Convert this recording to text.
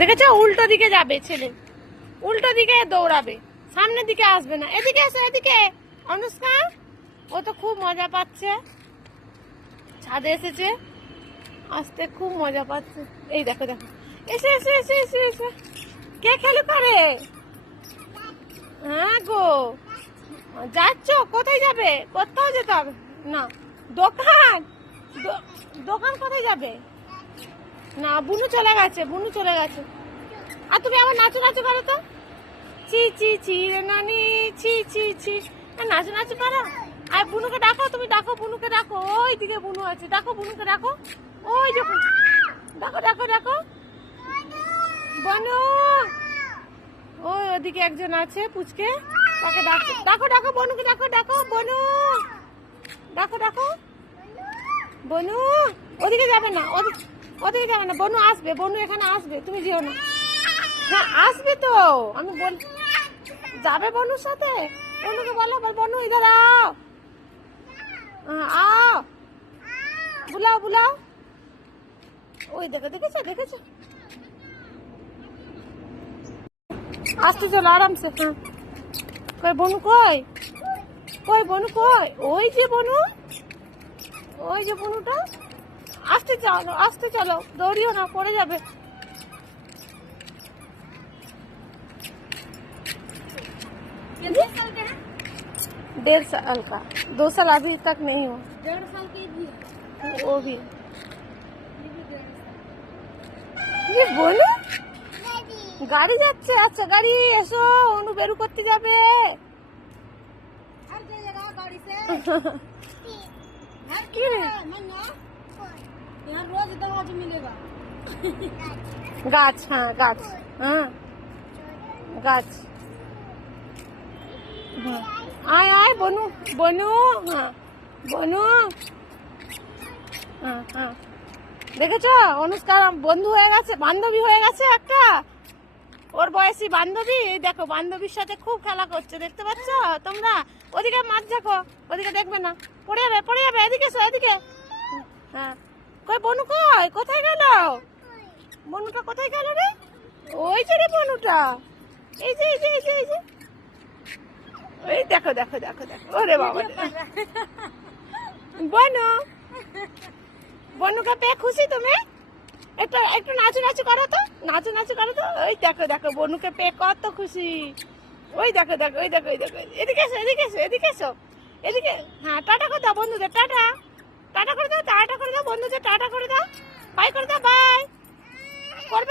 দেখেছো উল্টো দিকে যাবে ছেলে, উল্টো দিকে দৌড়াবে, সামনের দিকে আসবে না। এদিকে এসো, এদিকে অনুষ্কা। ও তো খুব মজা পাচ্ছে, ছাদে এসেছে, আসতে খুব মজা পাচ্ছে। এই দেখো দেখো, এসে এসে এসে এসে এসে কে খেলে করে। হ্যাঁ গো, যাচ্ছ কোথায় যাবে? কোথাও যেতে হবে না। দোকান, দোকান কোথায় যাবে? না, বুনু চলে গেছে, বুনু চলে গেছে। আর তুমি আবার নাচো নাচো করো তো। ছি ছি ছি রে নানি, ছি ছি ছি। নাচো নাচো পারো। আর বুনুকে ডাকো, তুমি ডাকো বুনুকে, ডাকো। ওই দিকে বুনু আছে, ডাকো বুনুকে, ডাকো। ওই যখন ডাকো ডাকো ডাকো বনু। ওই ওদিকে একজন আছে পুচকে, তাকে ডাকো ডাকো ডাকো বনুকে, ডাকো ডাকো বনু, ডাকো ডাকো বনু। ওদিকে যাবে না, ওদিকে যাবে না। বনু আসবে, বনু এখানে আসবে, তুমি যেও না। হ্যাঁ আসবে তো, আমি বল যাবে বনুর সাথে। বনুকে বলো, বনু ইধার আও, আও বুলাও বুলাও। ওই দেখো, দেখেছো দেখেছো, আসতে চলো আরামসে। হ্যাঁ কই বনু, কই কই বনু, কই? ওই যে বনু, ওই যে বনুটা। আসতে চলো, আসতে চলো, দৌড়িও না, পড়ে যাবে। डेढ़ साल का, 2 साल अभी तक नहीं हुआ। 1.5 साल की भी है। वो भी ये भी 1.5 साल। ये बोलो গাড়ি যাচ্ছে। আচ্ছা গাড়ি এসো, অনু বেরু করতে যাবে। हर जाएगा गाड़ी से। हर কি রে? मन्ना यहाँ रोज दरवाजे मिलेगा। গাছ, হ্যাঁ গাছ, হ্যাঁ গাছ। হ্যাঁ আয় আয় বনু, বনু, হ্যাঁ বনু। হ্যাঁ হ্যাঁ দেখেছো অনুষ্কার বন্ধু হয়ে গেছে, বান্ধবী হয়ে গেছে একটা, ওর বয়সী বান্ধবী। এই দেখো বান্ধবীর সাথে খুব খেলা করছে, দেখতে পাচ্ছ তোমরা? ওদিকে মাছ দেখো, ওদিকে দেখবে না, পড়ে যাবে পড়ে যাবে। এদিকে এসো, এদিকে। হ্যাঁ কই বনু, কই কোথায় গেল বনুটা? কোথায় গেল রে? ওই যে রে বনুটা, এই যে এই যে এই যে এই যে, এই দেখো দেখো দেখো দেখো। ওরে বাবা বনু, বনুকে পেয়ে খুশি তুমি? একটু একটু নাচু নাচু করো তো, নাচু নাচু করো তো। ওই দেখো দেখো বনুকে পেয়ে কত খুশি। ওই দেখো দেখো, ওই দেখো, ওই দেখো। এদিকে এসো, এদিকে এসো, এদিকে এসো, এদিকে। হ্যাঁ টাটা করে দাও বন্ধুদের, টাটা টাটা করে দাও, টাটা করে দাও বন্ধুদের, টাটা করে দাও, বাই করে দাও, বাই করবে না?